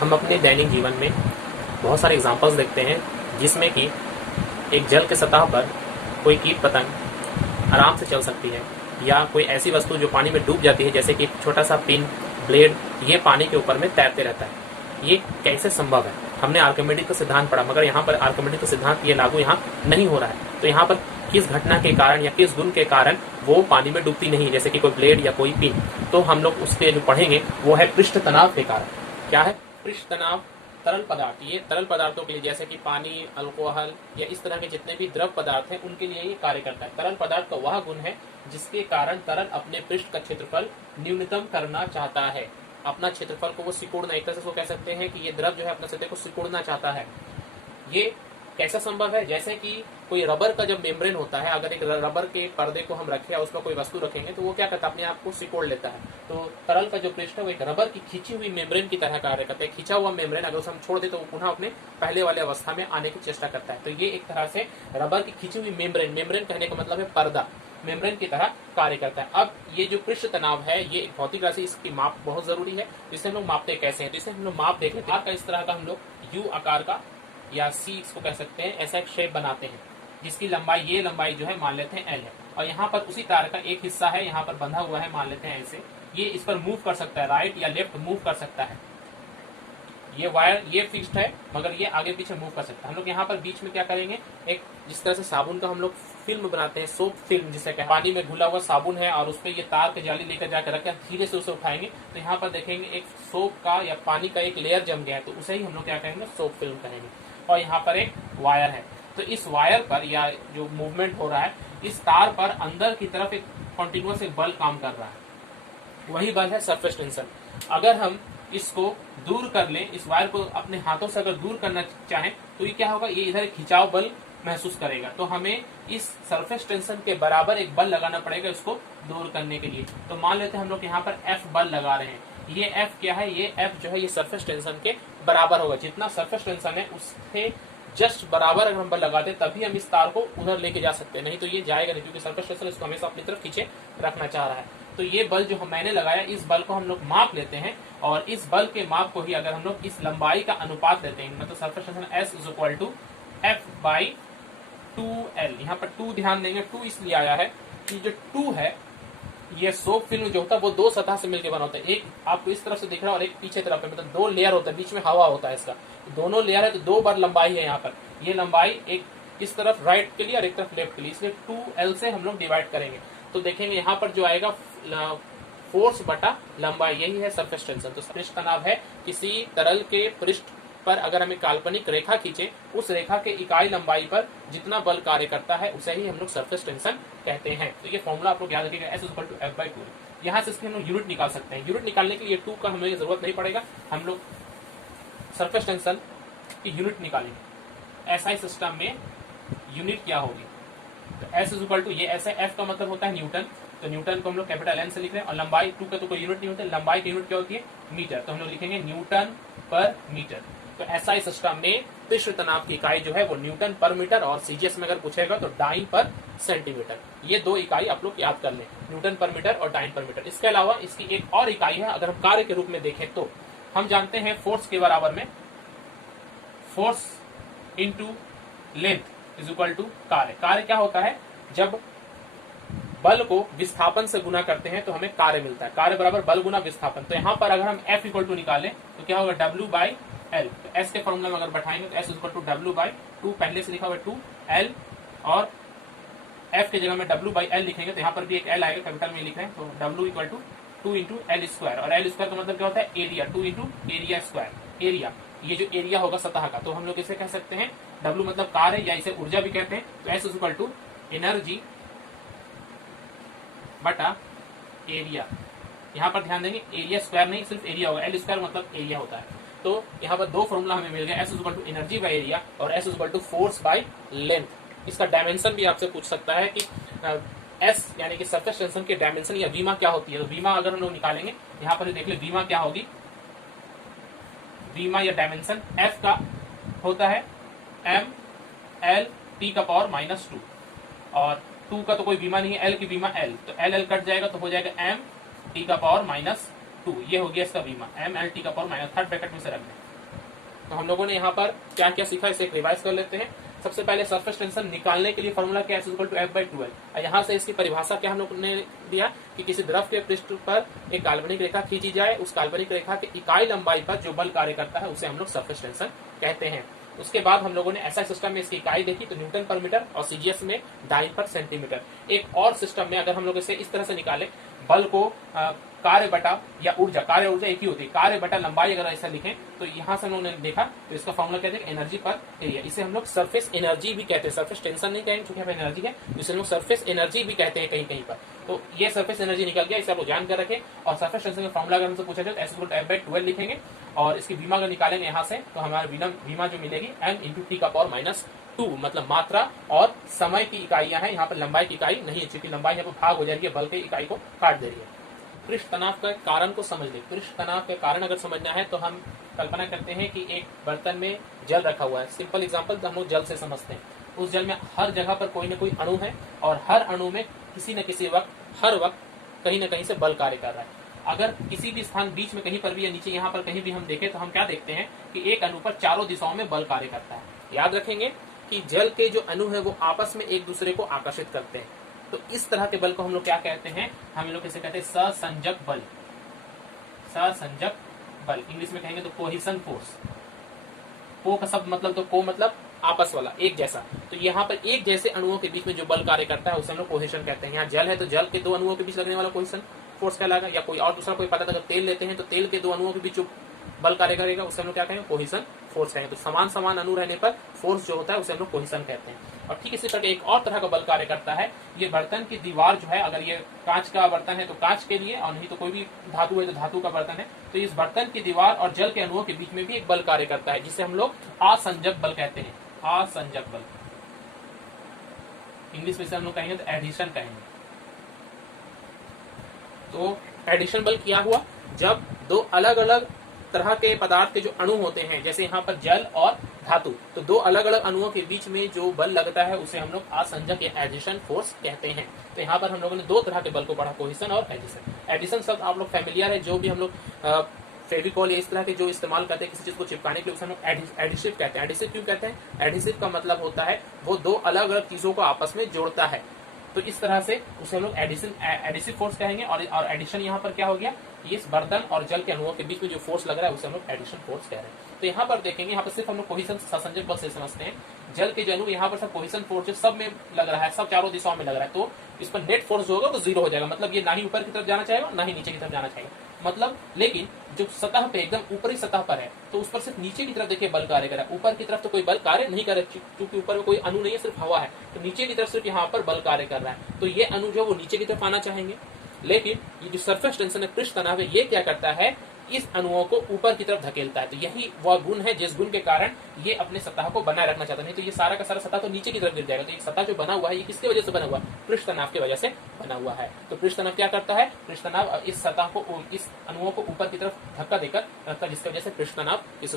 हम अपने दैनिक जीवन में बहुत सारे एग्जाम्पल्स देखते हैं जिसमें कि एक जल के सतह पर कोई कीट पतंग आराम से चल सकती है, या कोई ऐसी वस्तु जो पानी में डूब जाती है जैसे कि एक छोटा सा पिन, ब्लेड, ये पानी के ऊपर में तैरते रहता है। ये कैसे संभव है? हमने आर्किमिडीज का सिद्धांत पढ़ा, मगर यहाँ पर आर्किमिडीज का सिद्धांत ये लागू यहाँ नहीं हो रहा है। तो यहाँ पर किस घटना के कारण या किस गुण के कारण वो पानी में डूबती नहीं, जैसे कि कोई ब्लेड या कोई पिन, तो हम लोग उसके जो पढ़ेंगे वो है पृष्ठ तनाव के कारण। क्या है पृष्ठ तनाव? तरल पदार्थ, ये तरल पदार्थों के लिए जैसे कि पानी, अल्कोहल या इस तरह के जितने भी द्रव पदार्थ हैं उनके लिए ये कार्य करता है। तरल पदार्थ का वह गुण है जिसके कारण तरल अपने पृष्ठ का क्षेत्रफल न्यूनतम करना चाहता है। अपना क्षेत्रफल को वो सिकुड़ना, एक तरह से वो कह सकते हैं कि ये द्रव जो है अपना सतह को सिकुड़ना चाहता है। ये कैसा संभव है? जैसे कि कोई रबर का जब मेम्ब्रेन होता है, अगर एक रबर के पर्दे को हम रखें और उस पर कोई वस्तु रखेंगे तो वो क्या करता है, अपने आप को सिकोड़ लेता है। तो तरल का जो पृष्ठ है वो एक रबर की खींची हुई मेम्ब्रेन की तरह कार्य करता है। खींचा हुआ मेम्ब्रेन अगर उसे हम छोड़ दे तो वो पुनः अपने पहले वाले अवस्था में आने की चेष्टा करता है। तो ये एक तरह से रबर की खींची हुई मेम्ब्रेन, मेम्ब्रेन कहने का मतलब है पर्दा, मेम्ब्रेन की तरह कार्य करता है। अब ये जो पृष्ठ तनाव है ये एक भौतिक राशि, इसकी माप बहुत जरूरी है। जिसे हम लोग मापते कैसे हैं, जिसे हम लोग माप देख लेते हैं। इस तरह का हम लोग यू आकार का या सी इसको कह सकते हैं, ऐसा एक शेप बनाते हैं जिसकी लंबाई, ये लंबाई जो है मान लेते हैं एल है, और यहाँ पर उसी तार का एक हिस्सा है यहाँ पर बंधा हुआ है, मान लेते हैं ऐसे। ये इस पर मूव कर सकता है, राइट या लेफ्ट मूव कर सकता है। ये वायर ये फिक्स्ड है मगर ये आगे पीछे मूव कर सकता है। हम लोग यहाँ पर बीच में क्या करेंगे, एक जिस तरह से साबुन का हम लोग फिल्म बनाते हैं, सोप फिल्म जिसे कहते हैं, पानी में घुला हुआ साबुन है और उस पर ये तार के जाली लेकर जाकर रखें, धीरे से उसे उठाएंगे तो यहाँ पर देखेंगे एक सोप का या पानी का एक लेयर जम गया है, तो उसे ही हम लोग क्या कहेंगे, सोप फिल्म कहेंगे। और यहाँ पर एक वायर है, तो इस वायर पर या जो मूवमेंट हो रहा है इस तार पर अंदर की तरफ एक कॉन्टिन्यूअस एक बल काम कर रहा है, वही बल है सरफेस टेंशन। अगर हम इसको दूर कर लें, इस वायर को अपने हाथों से अगर दूर करना चाहें तो ये क्या होगा, ये इधर एक खिंचाव बल महसूस करेगा। तो हमें इस सरफेस टेंशन के बराबर एक बल लगाना पड़ेगा इसको दूर करने के लिए। तो मान लेते हैं हम लोग यहाँ पर एफ बल लगा रहे हैं। ये एफ क्या है, ये एफ जो है ये सरफेस टेंशन के बराबर होगा। जितना सरफेस टेंशन है उससे जस्ट बराबर अगर हम बल लगाते हैं तभी हम इस तार को उधर लेके जा सकते हैं, नहीं तो ये जाएगा नहीं, क्योंकि सरफेस टेंशन इसको हमेशा अपनी तरफ खींचे रखना चाह रहा है। तो ये बल जो मैंने लगाया, इस बल को हम लोग माप लेते हैं और इस बल के माप को ही अगर हम लोग इस लंबाई का अनुपात लेते हैं, मतलब surface tension S is equal to F by 2L। यहाँ पर 2 ध्यान देंगे, 2 इसलिए आया है कि जो 2 है ये सोप फिल्म जो होता है वो दो सतह से मिलकर बना होता है। एक आपको इस तरफ से दिख रहा है और एक पीछे तरफ है, मतलब 2 लेयर होता है, बीच में हवा होता है इसका। दोनों लेयर है तो 2 बार लंबाई है यहाँ पर। ये लंबाई एक इस तरफ राइट के लिए और एक तरफ लेफ्ट के लिए, इसलिए 2L से हम लोग डिवाइड करेंगे तो देखेंगे यहाँ पर जो आएगा फोर्स बटा लंबाई, यही है सरफेस टेंशन। तो पृष्ठ तनाव है किसी तरल के पृष्ठ पर अगर हम एक काल्पनिक रेखा खींचे, उस रेखा के इकाई लंबाई पर जितना बल कार्य करता है उसे ही हम लोग सरफेस टेंशन कहते हैं। तो ये फॉर्मूला आप लोग याद रखिएगा, S इक्वल टू F/2। यहाँ से इसकी हम लोग यूनिट निकाल सकते हैं। यूनिट निकालने के लिए 2 का हमें जरूरत नहीं पड़ेगा, हम लोग सरफेस टेंशन की यूनिट निकालेंगे। SI सिस्टम में यूनिट क्या होगी, तो S इक्वल टू, ये S है, F का मतलब होता है न्यूटन, तो न्यूटन को हम लोग कैपिटल N से लिख रहे हैं, और लंबाई 2 का तो कोई यूनिट नहीं होता, लंबाई की यूनिट क्या होती है, मीटर, तो हम लोग लिखेंगे न्यूटन पर मीटर। तो SI सिस्टम में पृष्ठ तनाव की इकाई जो है वो न्यूटन पर मीटर, और CGS में अगर पूछेगा तो डाइन पर सेंटीमीटर। ये 2 इकाई आप लोग याद कर लें, न्यूटन पर मीटर और डाइन पर मीटर। इसके अलावा इसकी एक और इकाई है, अगर हम कार्य के रूप में देखें तो हम जानते हैं फोर्स के बराबर में force into length is equal to कार्य। कार्य क्या होता है, जब बल को विस्थापन से गुना करते हैं तो हमें कार्य मिलता है। कार्य बराबर बल गुना विस्थापन। तो यहाँ पर अगर हम F इक्वल टू निकालें तो क्या होगा, W/L। तो S के फॉर्मूला में अगर बैठाएंगे तो S इक्वल टू W/2, पहले से लिखा हुआ 2L, और F के जगह में W/L लिखेंगे तो यहाँ पर भी एक L आएगा, कैपिटल में लिख रहे हैं, तो W equal to 2 into L square, और L स्क्वायर का मतलब क्या होता है, area, 2 into area square. Area, ये जो एरिया होगा सतह का, तो हम लोग इसे कह सकते हैं W मतलब कार्य, या इसे ऊर्जा भी कहते हैं। तो S इक्वल टू एनर्जी बटा एरिया। यहाँ पर ध्यान देंगे एरिया स्क्वायर नहीं, सिर्फ एरिया होगा, L स्क्वायर मतलब एरिया होता है। तो यहाँ पर 2 फॉर्मूला हमें मिल गया, S equal to energy by area और S equal to force by length. इसका डायमेंशन भी आपसे पूछ सकता है कि S यानी कि सरफेस टेंशन के डायमेंशन या वीमा क्या होती है। तो वीमा अगर हम लोग निकालेंगे, यहाँ पर देख ले वीमा क्या होगी, वीमा या डायमेंशन F का होता है mL/2, और 2 का तो कोई बीमा नहीं है, L की बीमा L, तो L कट जाएगा तो हो जाएगा mT/-2। ये हो गया इसका बीमा, mLT/-, थर्ड ब्रैकेट में से रख दें। तो हम लोगों ने यहाँ पर क्या क्या सीखा, इसे रिवाइज कर लेते हैं। सबसे पहले सरफेस टेंशन निकालने के लिए फॉर्मूला क्या है, F/12। यहाँ से इसकी परिभाषा क्या हम लोग ने दिया कि किसी द्रव के पृष्ठ पर एक काल्पनिक रेखा खींची जाए, उस काल्पनिक रेखा के इकाई लंबाई पर जो बल कार्य करता है उसे हम लोग सरफेस टेंशन कहते हैं। उसके बाद हम लोगों ने एसआई सिस्टम में इसकी इकाई देखी तो न्यूटन पर मीटर, और सीजीएस में डाइन पर सेंटीमीटर। एक और सिस्टम में अगर हम लोग इसे इस तरह से निकाले, बल को कार्य बटा या ऊर्जा, कार्य ऊर्जा एक ही होती है, कार्य बटा लंबाई अगर ऐसा लिखें तो यहाँ से हम लोगों ने देखा तो इसका फॉर्मूला कहते हैं एनर्जी पर एरिया। इसे हम लोग सरफेस एनर्जी भी कहते हैं, सरफेस टेंशन नहीं कहेंगे क्योंकि यहाँ एनर्जी है, इसे हम लोग सरफेस एनर्जी भी कहते हैं कहीं कहीं पर। तो ये सरफेस एनर्जी निकल गया, इसे आप लोग जानकर रखें। और सरफेस टेंशन का फॉर्मूला अगर हमसे पूछा जाए तो S/F/12 लिखेंगे, और इसकी विमा अगर निकालेंगे यहाँ से तो हमारा विमा जो मिलेगी m×10⁻², मतलब मात्रा और समय की इकाइयां हैं, यहाँ पर लंबाई की इकाई नहीं है, क्योंकि लंबाई यहाँ पर भाग हो जाएगी, बल की इकाई को काट दे रही है। पृष्ठ तनाव का कारण को समझ ले। पृष्ठ तनाव के कारण अगर समझना है तो हम कल्पना करते हैं कि एक बर्तन में जल रखा हुआ है। सिंपल एग्जांपल तो हम लोग जल से समझते हैं। उस जल में हर जगह पर कोई न कोई अणु है, और हर अणु में किसी न किसी वक्त, हर वक्त कहीं न कहीं से बल कार्य कर रहा है। अगर किसी भी स्थान बीच में कहीं पर भी या नीचे यहाँ पर कहीं भी हम देखें तो हम क्या देखते हैं कि एक अणु पर चारों दिशाओं में बल कार्य करता है। याद रखेंगे कि जल के जो अणु है वो आपस में एक दूसरे को आकर्षित करते हैं। तो इस तरह के बल को हम लोग क्या कहते हैं, हम लोग इसे कहते हैं सहसंजक बल। सहसंजक बल इंग्लिश में कहेंगे तो कोहेशन फोर्स। को का शब्द मतलब तो को मतलब आपस वाला, एक जैसा। तो यहाँ पर एक जैसे अणुओं के बीच में जो बल कार्य करता है उसे हम लोग कोहेशन कहते हैं। यहाँ जल है तो जल के दो अणुओं के बीच लगने वाला कोहेशन फोर्स कहलाएगा, या कोई और दूसरा कोई पदार्थ अगर तेल लेते हैं तो तेल के दो अणुओं के बीच जो बल कार्य करेगा उसे हम लोग क्या कहेंगे, कोहेशन फोर्स कहेंगे। तो समान समान अणु रहने पर फोर्स जो होता है उसे हम लोग कोहेशन कहते हैं। और ठीक इसी तरह एक और तरह का बल कार्य करता है, ये बर्तन की दीवार जो है, अगर ये कांच का बर्तन है तो कांच के लिए, और नहीं तो कोई भी धातु है तो धातु का बर्तन है, तो इस बर्तन की दीवार और जल के अणुओं के बीच में भी एक बल कार्य करता है जिसे हम लोग असंजक बल कहते हैं। असंजक बल इंग्लिश में से हम लोग कहेंगे तो एडिशन कहेंगे। तो एडिशन बल क्या हुआ, जब दो अलग अलग तरह के पदार्थ के जो अणु होते हैं, जैसे यहाँ पर जल और धातु, तो दो अलग अलग अणुओं के बीच में जो बल लगता है उसे हम लोग असंजक या एडिशन फोर्स कहते हैं। तो यहाँ पर हम लोगों ने दो तरह के बल को पढ़ा, कोहेशन और एडिशन। एडिशन शब्द आप लोग फैमिलियर है, जो भी हम लोग फेविकॉल या इस तरह के जो इस्तेमाल करते हैं किसी चीज को चिपकाने के लिए, उसे हम लोग एडिसिव कहते हैं। एडिसिव क्यों कहते हैं, एडिसिव का मतलब होता है वो दो अलग अलग चीजों को आपस में जोड़ता है। तो इस तरह से उसे हम लोग एडिसिव फोर्स कहेंगे। और एडिशन यहाँ पर क्या हो गया, इस बर्तन और जल के अणुओं के बीच में जो फोर्स लग रहा है उसे हम लोग एडिशन फोर्स कह रहे हैं। तो यहाँ पर देखेंगे, यहाँ पर सिर्फ हम लोग कोहेशन सहसंजक बल से समझते हैं। जल के जो अणु यहाँ पर सब कोहेशन फोर्स जो सब में लग रहा है, सब चारों दिशाओं में लग रहा है, तो इस पर नेट फोर्स जो होगा वो जीरो हो जाएगा। मतलब ये ना ही ऊपर की तरफ जाना चाहेगा ना ही नीचे की तरफ जाना चाहेगा। मतलब लेकिन जो सतह पे एकदम ऊपरी सतह पर है तो उस पर सिर्फ नीचे की तरफ देखिए बल कार्य कर रहा है, ऊपर की तरफ तो कोई बल कार्य नहीं कर रहा है, क्योंकि ऊपर में कोई अणु नहीं है, सिर्फ हवा है। तो नीचे की तरफ सिर्फ यहाँ पर बल कार्य कर रहा है, तो ये अणु जो वो नीचे की तरफ आना चाहेंगे। लेकिन ये जो सरफेस टेंशन है, पृष्ठ तनाव है, ये क्या करता है, इस अणुओं को ऊपर की तरफ धकेलता है। तो यही वह गुण है जिस गुण के कारण ये अपने सतह को बनाए रखना चाहता है। नहीं तो ये सारा का सारा सतह तो नीचे की तरफ गिर जाएगा। तो ये सतह जो बना हुआ है ये किसकी वजह से बना हुआ है, पृष्ठ तनाव की वजह से बना हुआ है। तो पृष्ठ तनाव क्या करता है, पृष्ठ तनाव इस सतह को, इस अणुओं को ऊपर की तरफ धक्का देकर रखता है, जिसकी वजह से पृष्ठ तनाव इस